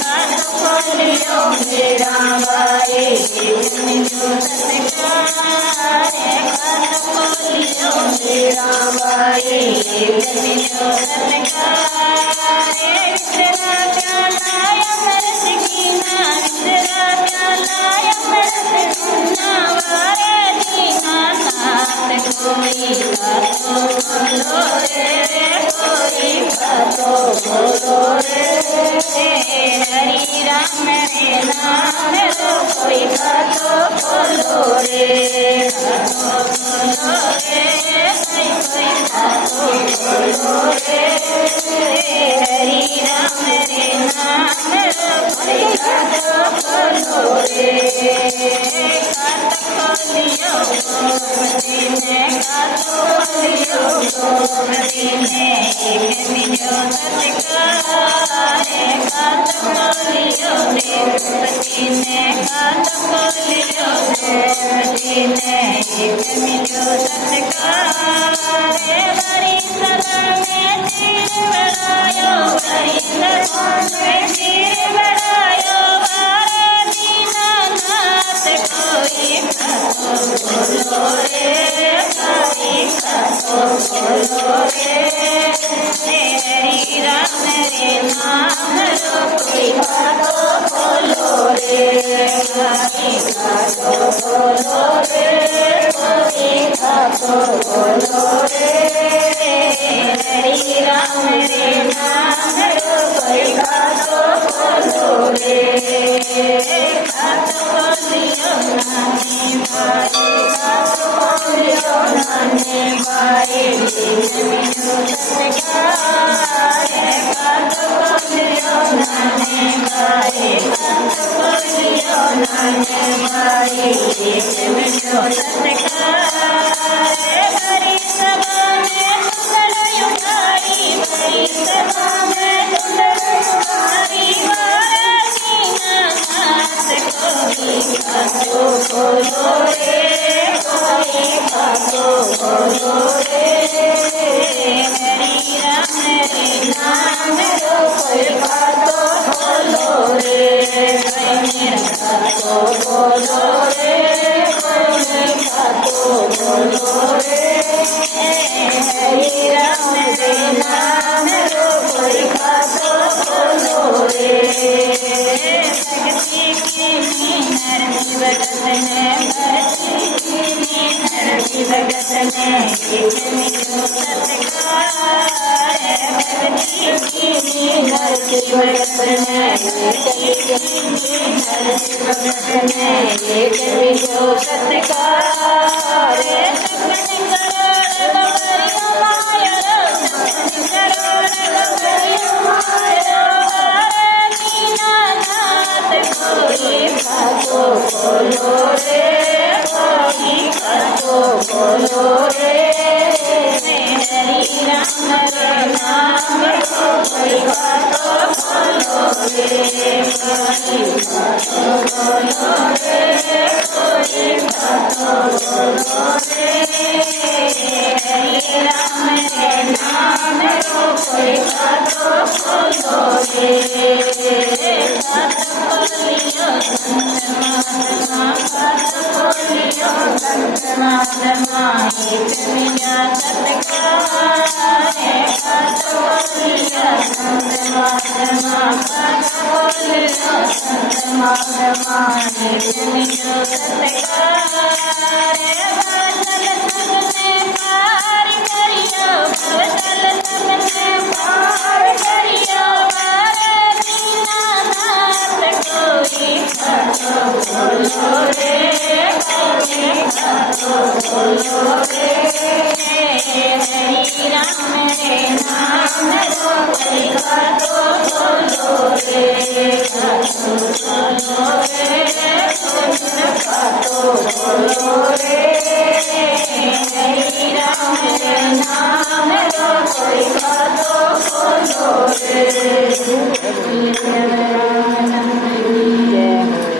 हाथ खोलियो मेरा भाई जो सत्कार हाथ खोलियो मेरा भाई जो सत्कार विसरा प्याला अमृत कीना विसरा प्याला अमृत सुना वारे दीना साथ कोई बातो बोलो रे कोई बातो बोलो रे हरि राम रे नाम रो कोई बातो बोलो रे बातो बोलो रे कोई बातो बोलो रे हरि राम रे नाम रो कोई बातो बोलो रे हाथ खोलियो गोमती ने हाथ खोलियो गोमती ने एक मिलो सत्कार हाथ खोलियो देवपति ने हाथ खोलियो देवपति ने एक मिलो सत्कार हरि सदा में तीर बढ़ायो हरि सदा में तीर बढ़ायो वारे दीनानाथ कोई बातो बोलो रे कोई बातो बोलो रे हरि राम रे नाम रो कोई बातो बोलो रे कोई बातो बोलो रे कोई बातो बोलो रे हरि राम रे नाम रो कोई बातो बोलो रे हाथ खोलियो नानी भाई हाथ खोलियो नानी भाई मिलो सत्कार हाथ खोलियो नानी भाई हाथ खोलियो नानी भाई मिलो सत्कार हरि सभा में सुंदर युगारी हरि सभा में सुंदर युगारी वारा दीनानाथ कोई बातो बोलो रे कोई बातो बोलो रे हरि राम रे नाम रो कोई बातो बोलो रे कोई बातो बोलो रे कोई बातो बोलो रे हरि राम रे नाम रो कोई बातो बोलो रे भक्ति की मीनर भगत ने भक्ति की मीनर भगत ने एक मिलो सत्कार भक्ति की मीनर भगत ने भगत ने एक मिलो सत्कार सपन करोड़ गवरियो मायो सपन करोड़ गवरियो मायो वारे दीनानाथ कोई बातो बोलो रे कोई बातो बोलो रे हरि राम रे नाम रो कोई बातो बोलो रे कोई बातो बोलो रे कोई बातो बोलो रे हरि राम रे नाम रो कोई बातो बोलो रे हाथ खोलियो संत महात्मा हाथ खोलियो संत महात्मा एक मिलो सत्कार हाथ खोलियो संत महात्मा हाथ खोलियो संत महात्मा एक मिलो सत्कार भवतल सबने पार करियो भवतल सबने पार करियो वारे दीनानाथ कोई बातो बोलो रे कोई बातो बोलो रे हरि राम रे नाम रो कोई बातो बोलो रे बातो बोलो रे कोई बातो बोलो